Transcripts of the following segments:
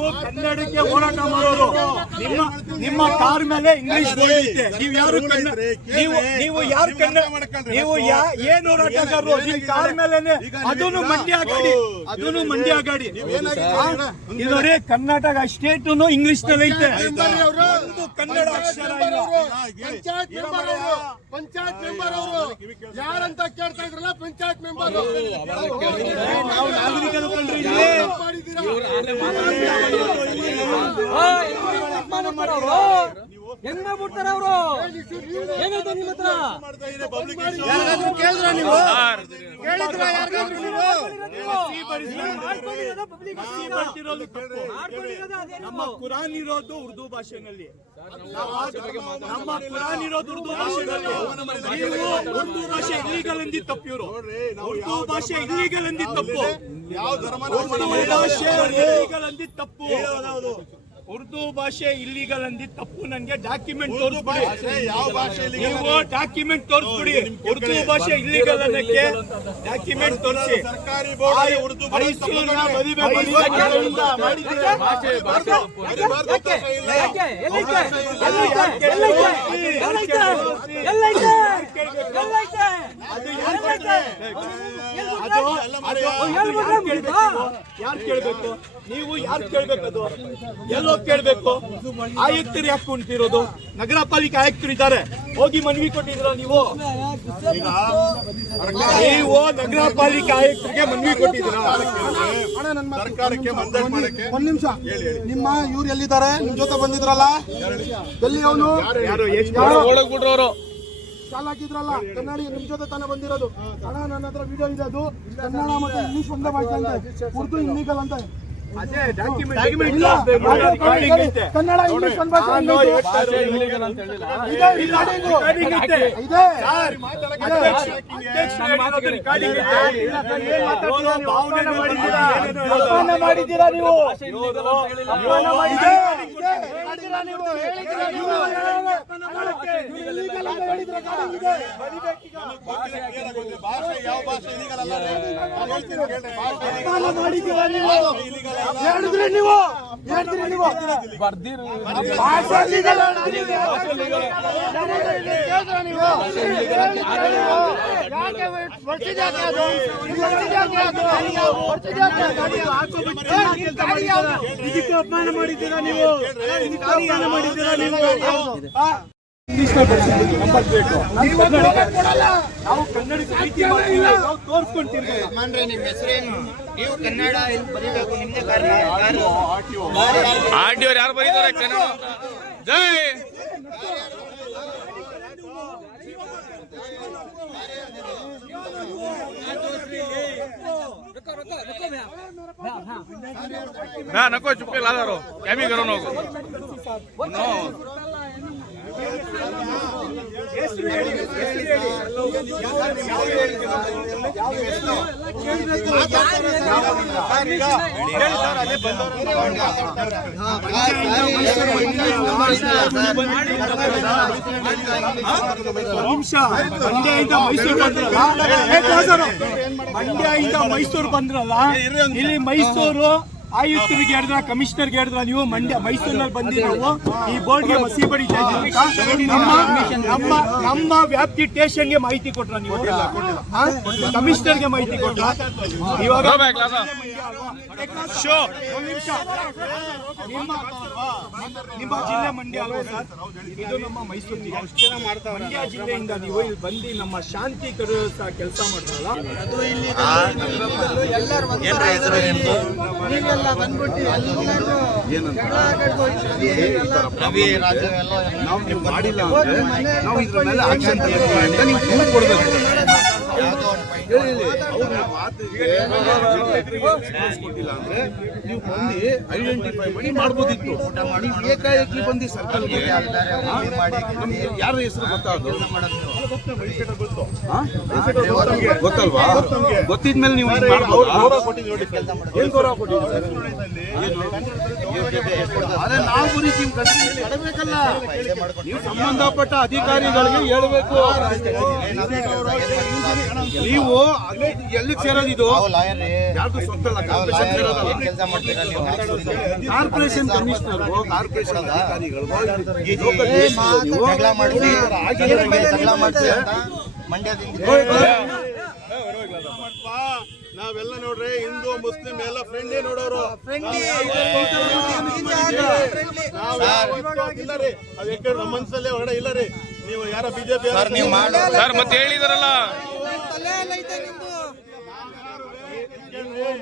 ನೀವು ಕನ್ನಡಕ್ಕೆ ಹೋರಾಟ ಮಾಡೋರು. ನಿಮ್ಮ ಕಾರ್ ಮೇಲೆ ಇಂಗ್ಲಿಷ್ ಬೋರ್ಡ್ ಐತೆ. ನೀವು ಯಾರು ನೀವು ಯಾರು ಕನ್ನಡ ನೀವು ಏನ್ ಹೋರಾಟಗಾರರು? ನಿಮ್ ಕಾರ್ ಮೇಲೆನೆ ಅದನ್ನು ಮಂಡ್ಯ ಗಾಡಿ ಇದರೇ ಕರ್ನಾಟಕ ಸ್ಟೇಟ್ ಇಂಗ್ಲಿಷ್ ನಲ್ಲಿ ಐತೆ. ಒಂದು ಕನ್ನಡ ಅಕ್ಷರ ಇಲ್ಲ. ಪಂಚಾಯತ್ ಮೆಂಬರ್ ಅವರು ಯಾರಂತ ಕೇಳ್ತಾ ಇದ್ರಲ್ಲ, ಪಂಚಾಯತ್ ಮೆಂಬರ್ ನಾವು ನಾಗರಿಕರು ಕಂಡ್ರೆ ಹೆಂಗ್ ಮಾಡ್ಬಿಡ್ತಾರ ಅವರು? ಏನಾಯ್ತು ನಿಮ್ಮ ಹತ್ರ? ಕೇಳಿದ್ರ ನೀವು? ನಮ್ಮ ಕುರಾನ್ ಇರೋದು ಉರ್ದು ಭಾಷೆನಲ್ಲಿ. ನೀವು ಉರ್ದು ಭಾಷೆ ಇಲ್ಲಿಗಲ್ ಎಂದಿ ತಪ್ಪು. ಇವರು ಉರ್ದು ಭಾಷೆ ಇಲ್ಲಿಗಲ್ ಎಂದಿ ತಪ್ಪು. ಉರ್ದು ಭಾಷೆ ಇಲ್ಲಿಗಲ್ ಅಂದಿ ತಪ್ಪು. ನನಗೆ ಡಾಕ್ಯುಮೆಂಟ್ ತೋರಿಸ್ಬಿಡಿ. ನೀವು ಡಾಕ್ಯುಮೆಂಟ್ ತೋರಿಸ್ಬಿಡಿ. ಉರ್ದು ಭಾಷೆ ಇಲ್ಲಿಗಲ್ ಅನ್ನಕ್ಕೆ ಡಾಕ್ಯುಮೆಂಟ್ ತೋರಿಸಿ. ಮೈಸೂರಿನ ಮದುವೆ ಯಾರು ಕೇಳ್ಬೇಕು? ನೀವು ಯಾರು ಕೇಳ್ಬೇಕು? ಅದು ಎಲ್ಲೋ ಕೇಳ್ಬೇಕು. ಆಯುಕ್ತರು ಯಾಕೆ ಕುಂತಿರೋದು? ನಗರ ಪಾಲಿಕೆ ಆಯುಕ್ತರು ಇದ್ದಾರೆ, ಹೋಗಿ ಮನವಿ ಕೊಟ್ಟಿದ್ರ ನೀವು? ನಗರ ಪಾಲಿಕೆ ಆಯುಕ್ತರಿಗೆ ಮನವಿ ಕೊಟ್ಟಿದ್ದೀರಾ? ಒಂದ್ ನಿಮಿಷ, ನಿಮ್ಮ ಇವ್ರು ಎಲ್ಲಿದ್ದಾರೆ? ನಿಮ್ ಜೊತೆ ಬಂದಿದ್ರಲ್ಲ, ಎಲ್ಲಿ ಅವನು? ಶಾಲೆ ಹಾಕಿದ್ರಲ್ಲ ಕನ್ನಡ, ನಿಮ್ ಜೊತೆ ತಾನೇ ಬಂದಿರೋದು. ಅಣ್ಣ ನನ್ನ ಹತ್ರ ವಿಡಿಯೋ ಇದೆ. ಅದು ಕನ್ನಡ ಮತ್ತೆ ಇಂಗ್ಲಿಷ್ ಒಂದೇ ಭಾಷೆ ಅಂತ, ಉರ್ದು ಇಲ್ಲಿಗಲ್ ಅಂತ. ಕನ್ನಡ ಇಂಗ್ಲಿಷ್ ಒಂದ್ ಭಾಷೆ ಮಾಡಿದ್ದೀರಾ ನೀವು? ಹೇಳಿದ್ರಿ ನೀವು ಬರ್ದಿರು ಇದಕ್ಕೆ ಅಪಮಾನ ಮಾಡಿದ್ದೀರಾ ನೀವು? ನಾವು ಕನ್ನಡ ತೋರಿಸ್ಕೊಂತೀವಿ. ನಿಮ್ಮ ಹೆಸರೇನು? ನೀವು ಕನ್ನಡ ಬರೀಬೇಕು, ನಿಮ್ದೇ ಕಾರಣ. ಆರ್ಟಿಒ ಯಾರು ಬರೀತಾರೆ ಕನ್ನಡ? ಜೈ ना नको चुपके ला रो क्या भी करो नो ಮಂಡ್ಯದಿಂದ ಮೈಸೂರು ಬಂದ್ರಲ್ಲ, ಇಲ್ಲಿ ಮೈಸೂರು ಆಯುಕ್ತರಿಗೆ ಹೇಳಿದ್ರ, ಕಮಿಷನರ್ಗೆ ಹೇಳಿದ್ರ ನೀವು? ಮೈಸೂರಿನಲ್ಲಿ ಬಂದಿ ನಾವು ಈ ಬೋರ್ಡ್ಗೆ ಮಸಿ ಬಡಿತಾ ಇದ್ದೀವಿ. ನಮ್ಮ ವ್ಯಾಪ್ತಿ ಸ್ಟೇಷನ್ಗೆ ಮಾಹಿತಿ ಕೊಟ್ರ ನೀವು? ಕಮಿಷನರ್ಗೆ ಮಾಹಿತಿ ಕೊಟ್ರ? ಇವಾಗ ನಿಮ್ಮ ಜಿಲ್ಲೆ ಮಂಡ್ಯ ಅಲ್ವಾ ಸರ್? ಇದು ನಮ್ಮ ಮೈಸೂರು ಜಿಲ್ಲೆ. ಮಂಡ್ಯ ಜಿಲ್ಲೆಯಿಂದ ನೀವು ಇಲ್ಲಿ ಬಂದು ನಮ್ಮ ಶಾಂತಿ ಕರುತ್ತಾ ಕೆಲಸ ಮಾಡ್ತಾರಲ್ಲ, ಮಾಡಿಲ್ಲ ಅಂದ್ರೆ ನಾವು ಇದ್ರ ಮೇಲೆ ಆಕ್ಷನ್ ತಗೊಳ್ತೀವಿ ಅಂತ ನೀವು ಪ್ರೂಫ್ ಕೊಡ್ಬೇಕು. ಕೊಟ್ಟಿಲ್ಲ ಅಂದ್ರೆ ನೀವು ಬಂದು ಐಡೆಂಟಿಫೈ ಮಾಡಿ ಮಾಡ್ಬೋದಿತ್ತು. ನೀವು ಏಕಾಏಕಿ ಬಂದು ಸರ್ಕಲ್ಗೆ ಯಾರ ಹೆಸರು ಗೊತ್ತಾದ್ರು? ಗೊತ್ತಲ್ವಾ? ಗೊತ್ತಿದ್ಮೇಲೆ ನೀವು ಏನ್ ಗೌರವ ಕೊಟ್ಟಿದ್ದೀರಿ? ಅದೇ ನಾವು ಬರೀತೀವಿ ಕಡಬೇಕಲ್ಲ. ನೀವು ಸಂಬಂಧಪಟ್ಟ ಅಧಿಕಾರಿಗಳಿಗೆ ಹೇಳ್ಬೇಕು. ನೀವು ಎಲ್ಲಿ ಸೇರೋದು ಇದು ಯಾರ್ದು ಸ್ವಂತ ಕಾರ್ಪೊರೇಷನ್ ಕಮಿಷನರ್ಗೋ ಕಾರ್ಪೊರೇಷನ್ ಅಧಿಕಾರಿಗಳಿಗೋ ನಾವೆಲ್ಲ ನೋಡ್ರಿ ಹಿಂದೂ ಮುಸ್ಲಿಂ ಎಲ್ಲ ಫ್ರೆಂಡ್ಲಿ ನೋಡೋರು ಇಲ್ಲ ರೀ. ಅದ್ ಯಾಕೆ ನಮ್ಮ ಮನ್ಸಲ್ಲೇ ಹೊರಗಡೆ ಇಲ್ಲ ರೀ. ನೀವು ಯಾರ ಬಿಜೆಪಿ ಸರ್ ಮತ್ತೆ ಹೇಳಿದಾರಲ್ಲ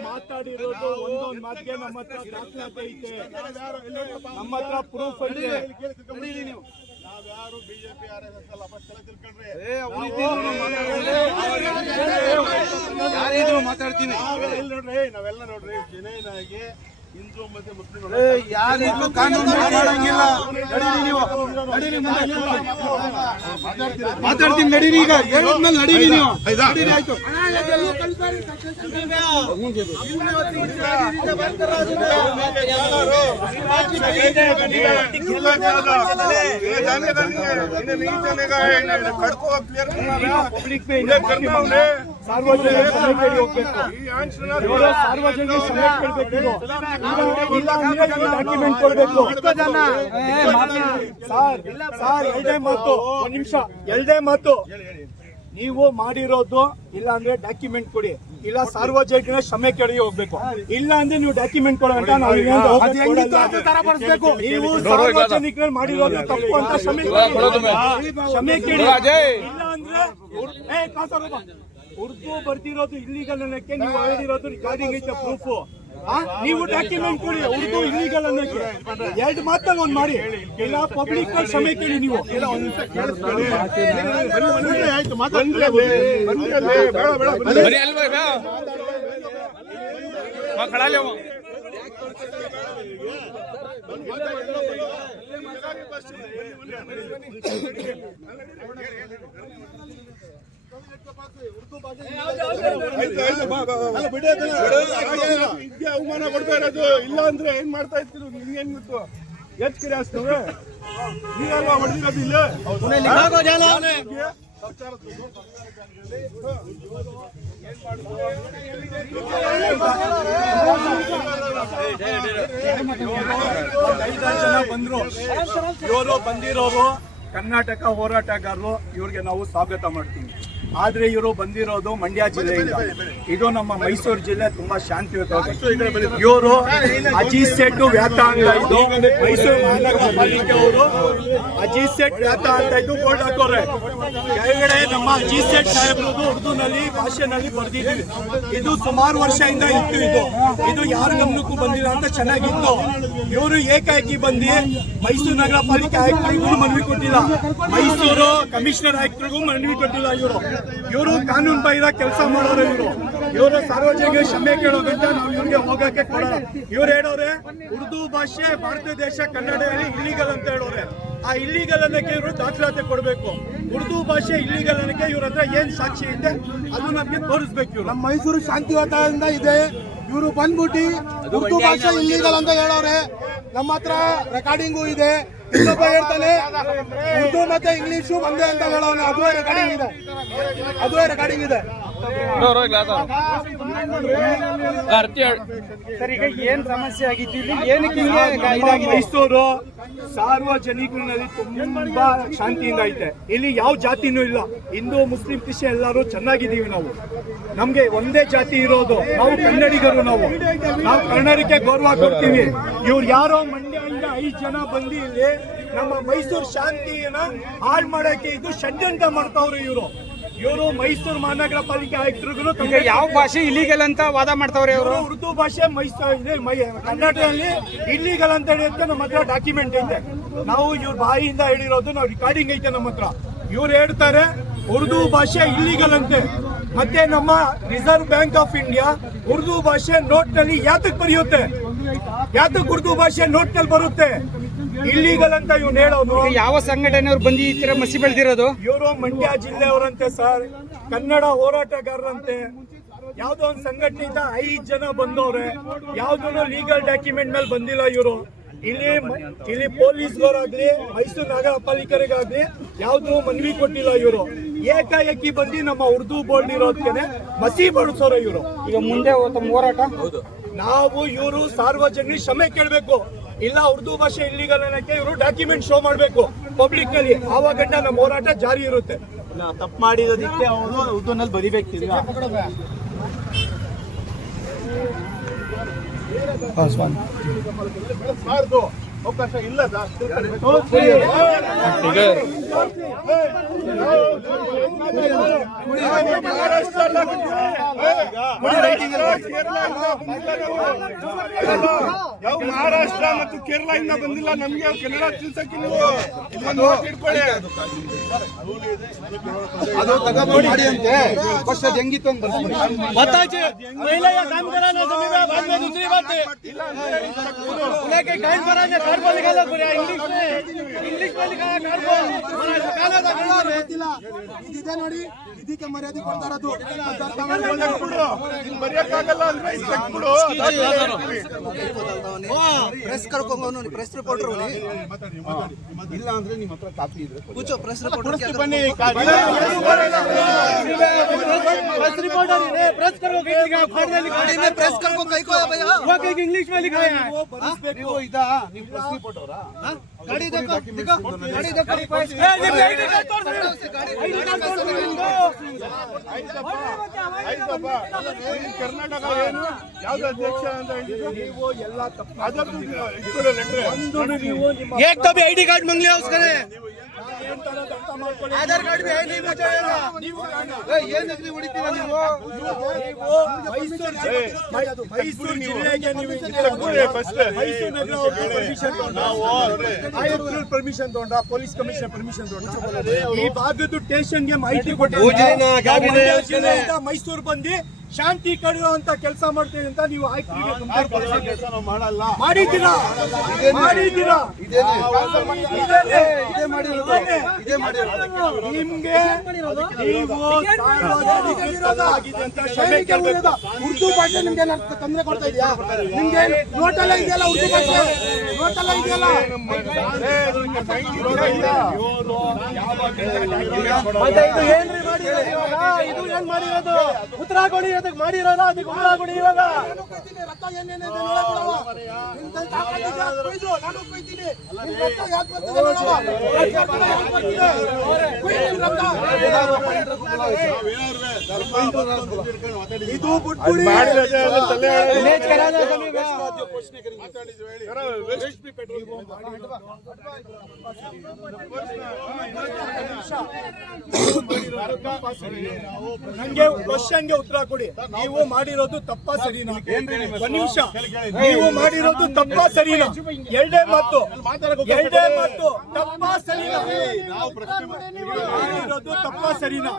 ಮಾತಾಡಿರೋದು ಒಂದೊಂದು ಮಾತಿಗೆ ನಮ್ಮ ಹತ್ರ ದಾಖಲಾತಿ ಐತೆ, ನಮ್ಮ ಹತ್ರ ಪ್ರೂಫ್ ಐತೆ. ನಾವ್ಯಾರು ಬಿಜೆಪಿ RSS ಅಲ್ಲ, ಫಸ್ಟ್ ಎಲ್ಲ ತಿಳ್ಕೊಂಡ್ರಿ. ಯಾರಿದ್ರು ಮಾತಾಡ್ತೀನಿ. ನೋಡ್ರಿ ನಾವೆಲ್ಲ ನೋಡ್ರಿ ಜೆನ್ಯೂನ್ ಆಗಿ ಹಿಂದೂ ಮತ್ತೆ ಮುಸ್ಲಿಂ ಯಾರಿಗೂ ಕಾನೂನು ಮಾಡಂಗಿಲ್ಲ. ನಡೀರಿ ನೀವು, ನಡೀರಿ ಮುಂದೆ. ಮಾತಾಡ್ತೀನಿ ನಡೀರಿ. ಈಗ ಹೇಳಿದ್ಮೇಲೆ ನಡೀರಿ ನೀವು. ನಡೀರಿ ಆಯ್ತು. ಸಾರ್ವಜನಿಕ ಸಭೆಗೆ ಹೋಗ್ಬೇಕು. ಸಾರ್ವಜನಿಕ ಸಭೆ ಕೇಳಬೇಕು. ಡಾಕ್ಯುಮೆಂಟ್ ಕೊಡ್ಬೇಕು. ಸರ್ ಎರಡೇ ಮಾತು, ಒಂದ್ ನಿಮಿಷ, ಎರಡೇ ಮಾತು. ನೀವು ಮಾಡಿರೋದು ಇಲ್ಲ ಅಂದ್ರೆ ಡಾಕ್ಯುಮೆಂಟ್ ಕೊಡಿ, ಇಲ್ಲ ಸಾರ್ವಜನಿಕರ ಕ್ಷಮೆ ಕೆಳಗೆ ಹೋಗ್ಬೇಕು. ಇಲ್ಲ ಅಂದ್ರೆ ನೀವು ಡಾಕ್ಯುಮೆಂಟ್ ಕೊಡೋಂತ ನಾವು ನೀವು ಸಾರ್ವಜನಿಕರಲ್ಲಿ ಮಾಡಿರೋದು ತಪ್ಪು ಅಂತ ಕ್ಷಮೆ ಕೇಳಿ. ಇಲ್ಲ ಅಂದ್ರೆ ಉರ್ದು ಬರ್ದಿರೋದು ಇಲ್ಲಿಗಲ್ ಅನ್ನಕ್ಕೆ ನೀವು ಹೇಳಿರೋದು ರಿಕಾರ್ಡಿಂಗ್ ಐತೆ ಪ್ರೂಫ್. ನೀವು ಡಾಕ್ಯುಮೆಂಟ್ ಕೊಡಿ. ಉರ್ದು ಇಲ್ಲಿಗಲ್ ಅನ್ನಕ್ಕೆ ಎರಡು ಮಾತಲ್ಲಿ ಒಂದ್ ಮಾಡಿ. ಇಲ್ಲ ಪಬ್ಲಿಕ್ ಕ್ಷಮೆ ಕೇಳಿ. ನೀವು ಆಯ್ತು ಬರೀ ಅಲ್ವಾ ಮಕ್ಕಳಲ್ಲಿ ಅವಮಾನ ಕೊಡ್ತಾ ಇರೋದು. ಇಲ್ಲ ಅಂದ್ರೆ ಏನ್ ಮಾಡ್ತಾ ಇರ್ತೀರಿ? ನಿಮ್ಗೇನ್ ಗೊತ್ತು? ಎಷ್ಟ್ ಕಿರಿ ಆಗ್ತವೆ ನೀವೆಲ್ಲ ಹೊಡೆದಿರೋದು ಇಲ್ಲ. ಐದಾರು ಜನ ಬಂದ್ರು. ಇವರು ಬಂದಿರೋರು ಕರ್ನಾಟಕ ಹೋರಾಟಗಾರರು. ಇವ್ರಿಗೆ ನಾವು ಸ್ವಾಗತ ಮಾಡ್ತೀವಿ. ಆದ್ರೆ ಇವರು ಬಂದಿರೋದು ಮಂಡ್ಯ ಜಿಲ್ಲೆಯಿಂದ. ಇದು ನಮ್ಮ ಮೈಸೂರು ಜಿಲ್ಲೆ ತುಂಬಾ ಶಾಂತಿಯುತ. ಇವರು ಅಜಿತ್ ಸೆಟ್ ವ್ಯಾತ ಅಂತ ಇದ್ದು ಮೈಸೂರು ಮಹಾನಗರ ಪಾಲಿಕೆ ಅವರು ಅಜಿತ್ ಸೆಟ್ ವ್ಯಾತ ಅಂತ ಇದ್ದು ಬೋರ್ಡ್ ಹಾಕೋರೆ. ಕೆಳಗಡೆ ನಮ್ಮ ಅಜಿತ್ ಸೆಟ್ ಸಾಹೇಬ್ರದ್ದು ಉರ್ದುನಲ್ಲಿ ಭಾಷೆನಲ್ಲಿ ಬರ್ದಿದ್ದೀವಿ. ಇದು ಸುಮಾರು ವರ್ಷದಿಂದ ಇತ್ತು. ಇದು ಯಾರ ಗಮನಕ್ಕೂ ಬಂದಿಲ್ಲ ಅಂತ ಚೆನ್ನಾಗಿತ್ತು. ಇವರು ಏಕಾಏಕಿ ಬಂದು ಮೈಸೂರು ನಗರ ಪಾಲಿಕೆ ಆಯುಕ್ತರಿಗೂ ಮನವಿ ಕೊಟ್ಟಿಲ್ಲ, ಮೈಸೂರು ಕಮಿಷನರ್ ಆಯುಕ್ತರಿಗೂ ಮನವಿ ಕೊಟ್ಟಿಲ್ಲ. ಇವರು ಕಾನೂನು ಬಾಹಿರ ಕೆಲಸ ಮಾಡೋರು. ಇವರು ಸಾರ್ವಜನಿಕ ಕ್ಷಮೆ ಕೇಳೋದಂತ ನಾವು ಇವ್ರಿಗೆ ಹೋಗಕ್ಕೆ ಕೊಡೋಣ. ಇವ್ರು ಹೇಳೋರೆ ಉರ್ದು ಭಾಷೆ ಭಾರತ ದೇಶ ಕನ್ನಡದಲ್ಲಿ ಇಲ್ಲಿಗಲ್ ಅಂತ ಹೇಳೋರೆ. ಆ ಇಲ್ಲಿಗಲ್ ಅನ್ನಕ್ಕೆ ಇವರು ದಾಖಲಾತಿ ಕೊಡಬೇಕು. ಉರ್ದು ಭಾಷೆ ಇಲ್ಲಿಗಲ್ ಅನ್ನಕ್ಕೆ ಇವ್ರ ಹತ್ರ ಏನ್ ಸಾಕ್ಷಿ ಇದೆ ಅದು ನಮ್ಗೆ ತೋರಿಸ್ಬೇಕು. ಇವ್ರು ನಮ್ಮ ಮೈಸೂರು ಶಾಂತಿ ವಾತಾವರಣದಿಂದ ಇದೆ. ಇವರು ಬಂದ್ಬಿಟ್ಟು ಉರ್ದು ಭಾಷೆ ಇಲ್ಲಿಗಲ್ ಅಂತ ಹೇಳೋರೆ. ನಮ್ಮ ಹತ್ರ ರೆಕಾರ್ಡಿಂಗು ಇದೆ. ಇನ್ನೊಬ್ಬ ಹೇಳ್ತಾನೆ ಉರ್ದು ಮತ್ತೆ ಇಂಗ್ಲಿಷು ಒಂದೇ ಅಂತ ಹೇಳೋಣ. ಅದುವೇ ರೆಕಾರ್ಡಿಂಗ್ ಇದೆ. ಸರ್, ಈಗ ಏನ್ ಸಮಸ್ಯೆ ಆಗಿತ್ತು ಇಲ್ಲಿ? ಏನಕ್ಕೆ ಮೈಸೂರು ಸಾರ್ವಜನಿಕರಲ್ಲಿ ತುಂಬಾ ಶಾಂತಿಯಿಂದ ಐತೆ. ಇಲ್ಲಿ ಯಾವ ಜಾತಿನೂ ಇಲ್ಲ. ಹಿಂದೂ ಮುಸ್ಲಿಂ ಕ್ರಿಶ್ಚಿಯನ್ ಎಲ್ಲರೂ ಚೆನ್ನಾಗಿದ್ದೀವಿ. ನಾವು ನಮ್ಗೆ ಒಂದೇ ಜಾತಿ ಇರೋದು. ನಾವು ಕನ್ನಡಿಗರು. ನಾವು ಕನ್ನಡಕ್ಕೆ ಗೌರವ ಕೊಡ್ತೀವಿ. ಇವ್ರು ಯಾರೋ ಮಂಡ್ಯದಿಂದ 5 ಜನ ಬಂದು ಇಲ್ಲಿ ನಮ್ಮ ಮೈಸೂರು ಶಾಂತಿಯನ್ನ ಹಾಳು ಮಾಡಕ್ಕೆ ಇದು ಷಡ್ಯಂತ್ರ ಮಾಡ್ತಾವ್ರು. ಇವರು ಮೈಸೂರು ಮಹಾನಗರ ಪಾಲಿಕೆ ಆಯುಕ್ತರಿಗೂ ಯಾವ ಭಾಷೆ ಇಲ್ಲಿಗಲ್ ಅಂತ ವಾದ ಮಾಡ್ತಾವ್ರೆ ಅವರು. ಉರ್ದು ಭಾಷೆ ಕರ್ನಾಟಕದಲ್ಲಿ ಇಲ್ಲಿಗಲ್ ಅಂತ ಹೇಳಿ ನಮ್ಮ ಹತ್ರ ಡಾಕ್ಯುಮೆಂಟ್ ಐತೆ. ನಾವು ಇವ್ರ ಬಾಯಿಯಿಂದ ಹೇಳಿರೋದು, ನಾವು ರಿಕಾರ್ಡಿಂಗ್ ಐತೆ ನಮ್ಮ ಹತ್ರ. ಇವ್ರು ಹೇಳ್ತಾರೆ ಉರ್ದು ಭಾಷೆ ಇಲ್ಲಿಗಲ್ ಅಂತೆ. ಮತ್ತೆ ನಮ್ಮ reserve bank of India Urdu ಭಾಷೆ ನೋಟ್ ನಲ್ಲಿ ಯಾತಕ್ ಬರೆಯುತ್ತೆ? ಯಾತಕ್ ಉರ್ದು ಭಾಷೆ ನೋಟ್ ನಲ್ಲಿ ಬರುತ್ತೆ? ಇಲ್ಲಿಗಲ್ ಅಂತ ಇವ್ನು ಹೇಳೋನು. ಯಾವ ಸಂಘಟನೆಯವ್ರು ಬಂದು ಈ ತರ ಮಸಿ ಬೆಳೆದಿರೋದು? ಇವರು ಮಂಡ್ಯ ಜಿಲ್ಲೆಯವರಂತೆ ಸರ್, ಕನ್ನಡ ಹೋರಾಟಗಾರರಂತೆ. ಯಾವ್ದೋ ಒಂದು ಸಂಘಟನೆಯಿಂದ 5 ಜನ ಬಂದವ್ರೆ. ಯಾವ್ದು ಲೀಗಲ್ ಡಾಕ್ಯುಮೆಂಟ್ ಮೇಲೆ ಬಂದಿಲ್ಲ. ಇವರು ಇಲ್ಲಿ ಪೊಲೀಸ್ನವರಾಗ್ಲಿ ಮೈಸೂರು ನಗರ ಪಾಲಿಕರಿಗಾಗ್ಲಿ ಯಾವ್ದು ಮನವಿ ಕೊಟ್ಟಿಲ್ಲ ಇವರು. ಏಕಾಏಕಿ ಬಂದು ನಮ್ಮ ಉರ್ದು ಬೋರ್ಡ್ ಇರೋದಕ್ಕೆ ಮಸಿ ಬಡಿಸೋರು ಇವರು. ಈಗ ಮುಂದೆ ತಮ್ಮ ಹೋರಾಟ ನಾವು ಇವರು ಸಾರ್ವಜನಿಕ ಕ್ಷಮೆ ಕೇಳಬೇಕು, ಇಲ್ಲ ಉರ್ದು ಭಾಷೆ ಇಲ್ಲಿಗಲ್ ಅನ್ನಕ್ಕೆ ಇವರು ಡಾಕ್ಯುಮೆಂಟ್ ಶೋ ಮಾಡಬೇಕು ಪಬ್ಲಿಕ್ ನಲ್ಲಿ, ಆವಾಗ ನಮ್ಮ ಹೋರಾಟ ಜಾರಿ ಇರುತ್ತೆ. ತಪ್ಪು ಮಾಡಿರೋದಕ್ಕೆ ಅವರು ಉರ್ದುನಲ್ಲಿ ಬರಿಬೇಕಿಲ್ಲ. ಅವಕಾಶ ಇಲ್ಲ. ಯಾವ ಮಹಾರಾಷ್ಟ್ರ ಮತ್ತು ಕೇರಳ ಇಂದ ಬಂದಿಲ್ಲ, ನಮ್ಗೆ ಕನ್ನಡ ತಿಳ್ಸಕ್ಕೆ ನೀವು ಇಟ್ಕೊಳ್ಳಿ. ಅದು ತಗೊಂಡು ಮಾಡಿ ಅಂತೆ ಫಸ್ಟ್ ಅದು ಹೆಂಗಿತ್ತು ಅಂತ ಇದಿದೆ ನೋಡಿ, ಇದಕ್ಕೆ ಮರ್ಯಾದೆ ಕೊಡ್ತಾ ಇರೋದು. ಬರೆಯಕ್ಕಾಗಲ್ಲ ಅಂದ್ರೆ ಪ್ರೆಸ್ ಕರ್ಕೊಂಡು ಪ್ರೆಸ್ ರಿಪೋರ್ಟರ್ ಇಲ್ಲ ಅಂದ್ರೆ ನಿಮ್ಮ ಹತ್ರ ಕಾಪಿ ಇದ್ರೆ ಕೂಚೋ ಪ್ರೆಸ್ ರಿಪೋರ್ಟರ್ ಬನ್ನಿ. प्रेस कर को कहीं को भैया वो कहीं इंग्लिश में लिखा है वो इधर ನೀವು ಪ್ರೆಸ್ ರಿಪೋರ್ಟರ್ ಅವರಾ ಗಾಡಿ देखो ಗಾಡಿ देखो ಕರ್ನಾಟಕ ಏನು ಯಾವ್ದು ಅಧ್ಯಕ್ಷ ಅಂತ ಹೇಳಿದ್ರು ನೀವು ಎಲ್ಲ ತಪ್ಪು. ಅದನ್ನು ನೀವು एक तो भी आईडी कार्ड मांग लिया उसका ने आधार कार्ड भी है नहीं मुझे ये नकली ಹೊಡಿತೀರ ನೀವು ಮೈಸೂರು ಜಿಲ್ಲೆಗೆ ನೀವು ಪರ್ಮಿಷನ್ ತಗೊಂಡ್ರ, ಪೊಲೀಸ್ ಕಮಿಷನರ್ ಪರ್ಮಿಷನ್ ತಗೊಂಡ್ರ, ಈ ಭಾಗದ ಸ್ಟೇಷನ್ಗೆ ಮಾಹಿತಿ ಕೊಟ್ಟು ಮೈಸೂರು ಬಂದು ಶಾಂತಿ ಕಡಿಯುವಂತ ಕೆಲಸ ಮಾಡ್ತೀವಿ ಅಂತ ನೀವು ಮಾಡಲ್ಲ. ಮಾಡಿದ್ದೀರಾ ನಿಮ್ಗೆ ಉರ್ದು ಭಾಷೆ ನಿಮ್ಗೆ ತೊಂದರೆ ಕೊಡ್ತಾ ಇದೆಯಾ? ನಿಮ್ಗೆ ನೋಟೆಲ್ಲ ಇದೆಯಲ್ಲ, ಉರ್ದು ಭಾಷೆ ನೋಟೆಲ್ಲ ಇದೆಯಲ್ಲ. ಇದು ಏನ್ ಮಾಡಿರೋದು? ಉತ್ತರ ಕೊಡಿ, ಅದಕ್ಕೆ ಮಾಡಿರೋದ, ಅದಕ್ಕೆ ಉತ್ತರ ಕೊಡಿ. ಇವಾಗ ರಥ ಏನೇನಿದೆ ನೋಡೋಣ. ನಾನು ಕೊಯ್ತೀನಿ. ರಥ ಯಾಕೆ ಬರ್ತದೆ ನೋಡುವ. ಇದು ಬಿಟ್ಬಿಡಿ. ನಂಗೆ ಕ್ವಶನ್ಗೆ ಉತ್ತರ ಕೊಡಿ. ನೀವು ಮಾಡಿರೋದು ತಪ್ಪಾ ಸರಿನಾ? ಒಂದು ನಿಮಿಷ, ನೀವು ಮಾಡಿರೋದು ತಪ್ಪಾ ಸರಿನಾ? ಎರಡೇ ಮಾತು ತಪ್ಪಾ ಸರಿನಾ? ಮಾಡಿರೋದು ತಪ್ಪಾ ಸರಿನಾ?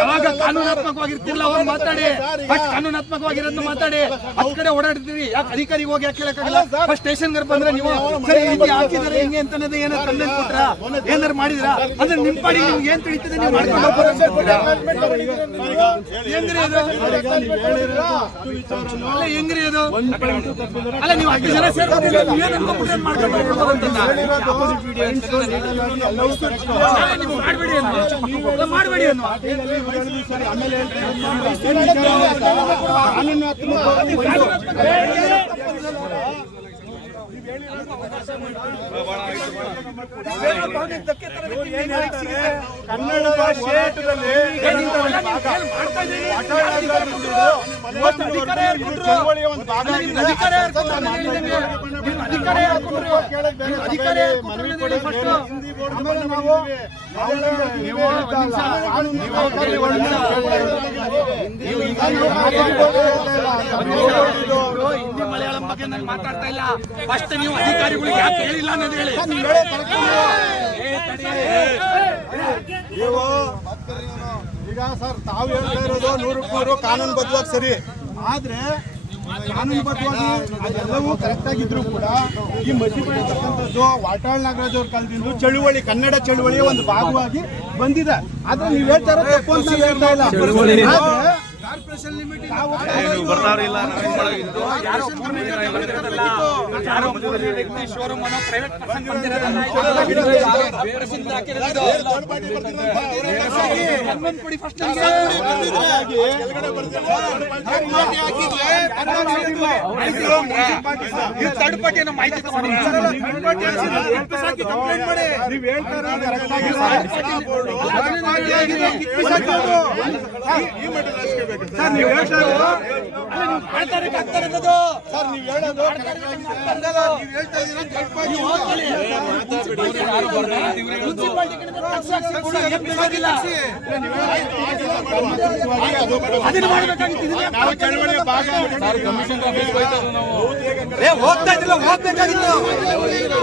ಯಾವಾಗ ಕಾನೂನಾತ್ಮಕವಾಗಿರ್ತಿಲ್ಲ ಅವ್ರು ಮಾತಾಡಿ, ಫಸ್ಟ್ ಕಾನೂನಾತ್ಮಕವಾಗಿರೋದು ಮಾತಾಡಿ. ಹತ್ತು ಕಡೆ ಓಡಾಡ್ತೀವಿ, ಯಾಕೆ ಅಧಿಕಾರಿಗೆ ಹೋಗಿ ಯಾಕೆ ಹೇಳಕ್ಕಾಗಲ್ಲ? ಫಸ್ಟ್ ಸ್ಟೇಷನ್ ಬಂದ್ರೆ ನೀವು ಸರಿ ರೀತಿ ಹಾಕಿದಾರೆ ಹಿಂಗೆ ಅಂತ ಏನೋ ತಂದೆ ಕೊಟ್ರ ಏನಾರು ಮಾಡಿದ್ರ ಅಂದ್ರೆ ನಿಮ್ ಪಾಡಿ ನಿಮ್ಗೆ ಏನ್ ತಿಳಿತದೆ ನೀವು ಮಾಡ್ಕೊಂಡು ಹೆಂಗ್ರಿ ಅದು? ಅಲ್ಲ ಹೆಂಗ್ರಿ ಅದು? ಅಲ್ಲ ನೀವು 10 ಜನ ಸೇರ್ಕೊಂಡಿಲ್ಲ, ಏನ್ ಅನ್ಕೊಂಡ್ಬಿಟ್ಟು ಮಾಡ್ಕೊಂಡು ನೀವು ಮಾಡ್ಬೇಡಿ ಅನ್ನೋ ಮಾಡಬೇಡಿ ಅನ್ನೋ ಕನ್ನಡ ಭಾಷೆ ಹಿಂದಿ ಮಲಯಾಳಂ ಬಗ್ಗೆ ನಾನು ಮಾತಾಡ್ತಾ ಇಲ್ಲ. ಫಸ್ಟ್ ನೀವು ಅಧಿಕಾರಿಗಳಿಗೆ ಯಾಕೆ ಹೇಳಿಲ್ಲ ಅನ್ನೋದು ಹೇಳಿ. ನೀವು ಈಗ ಸರ್ ತಾವು ಹೇಳ್ತಾ ಇರೋದು 100% ಕಾನೂನು ಬದ್ಧವಾಗಿ ಸರಿ, ಆದ್ರೆ ಕಾನೂನುಬದ್ಧವಾಗಿ ಅದೆಲ್ಲವೂ ಕರೆಕ್ಟ್ ಆಗಿದ್ರು ಕೂಡ ಈ ಮಸೀಬೆ ಅಂತಕ್ಕಂಥದ್ದು ವಾಟಾಳ್ ನಾಗರಾಜ್ ಅವ್ರ ಕಾಲದಿಂದ ಚಳುವಳಿ, ಕನ್ನಡ ಚಳುವಳಿಯ ಒಂದು ಭಾಗವಾಗಿ ಬಂದಿದೆ. ಆದ್ರೆ ನೀವು ಹೇಳ್ತಾರ ತಪ್ಪು ಅಂತ ನಾನು ಹೇಳ್ತಾ ಇಲ್ಲ. ಆದ್ರೆ ಕಾರ್ಪೊರೇಷನ್ ಲಿಮಿಟ್ ಬರ್ತಾರಿಲ್ಲ ನಾವೇನ್ ಮಾಡೋದು? ಶೋರೂಮ್ ಅನ್ನೋ ಪ್ರೈವೇಟ್ ಪರ್ಸನ್ ಕೊಡಿ ಫಸ್ಟ್ ಥರ್ಡ್ ಪಾರ್ಟಿಯನ್ನು ಮಾಹಿತಿ ತಗೊಂಡು ಕಂಪ್ಲೇಂಟ್ ಮಾಡಿ. ನೀವು ಹೇಳ್ತಾರ ಸರ್, ನೀವು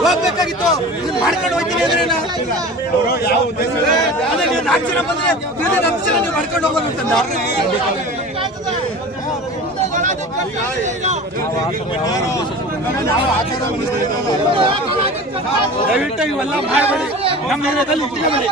ಹೋಗ್ಬೇಕಾಗಿತ್ತು ಮಾಡ್ಕೊಂಡು ಹೋಗ್ತೀನಿ ಅಂದ್ರೆ ಯಾವ ಉದ್ದೇಶ ನೀವು 4 ಜನ ಬಂದ್ರೆ 10 ಜನ ನೀವು ಮಾಡ್ಕೊಂಡು ಹೋಗೋದು. ದಯವಿಟ್ಟು ಇವೆಲ್ಲ ಮಾಡಬೇಡಿ. ನಮ್ಮ ಏರಿಯಾದಲ್ಲಿ ಇಟ್ಕೋಬೇಡಿ.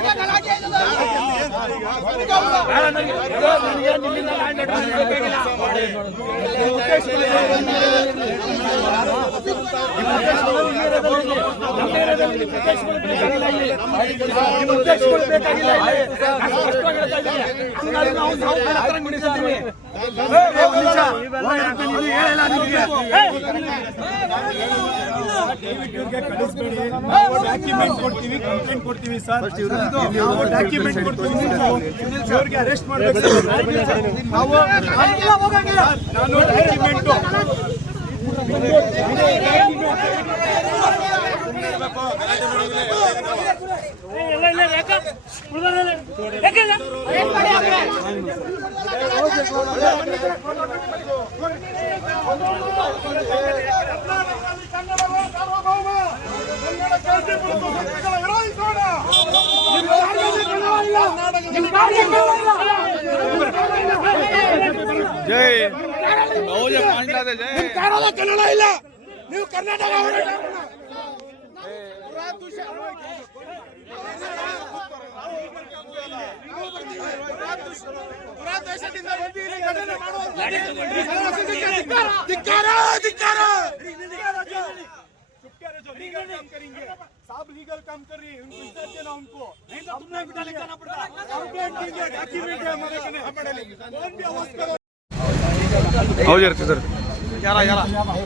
ಡಾಕ್ಯುಮೆಂಟ್ ಕೊಡ್ತೀವಿ, ಕಂಪ್ಲೇಂಟ್ ಕೊಡ್ತೀವಿ ಸರ್. ನಾವು ಡಾಕ್ಯುಮೆಂಟ್ ಕೊಡ್ತೀವಿ, ಅವ್ರಿಗೆ ಅರೆಸ್ಟ್ ಮಾಡಬೇಕು. ನಾವು ನಾನು ಡಾಕ್ಯುಮೆಂಟು ಜೈ ಮೌಲ್ಯ ಕಾಣ್ತದೆ. ಜೈ ಕನ್ನಡ ಇಲ್ಲ, ನೀವು ಕರ್ನಾಟಕ साहब लीगल काम कर रही है, उनको इज्जत देना, उनको नहीं तो तुमने भी निकालना पड़ता। कंप्लेंट कीजिए, डॉक्यूमेंट है हमारे कने, कौन भी आवाज करो। हो जाते सर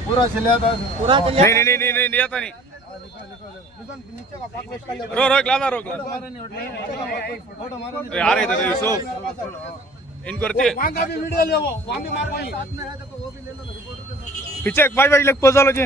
पूरा जिल्ह्यात नहीं आता नहीं. रोक लादा रोक यार इधर यूसुफ इनको वहां भी वीडियो ले, वो वहां भी मार वही पीछे एक भाई लग पोजा लो जी.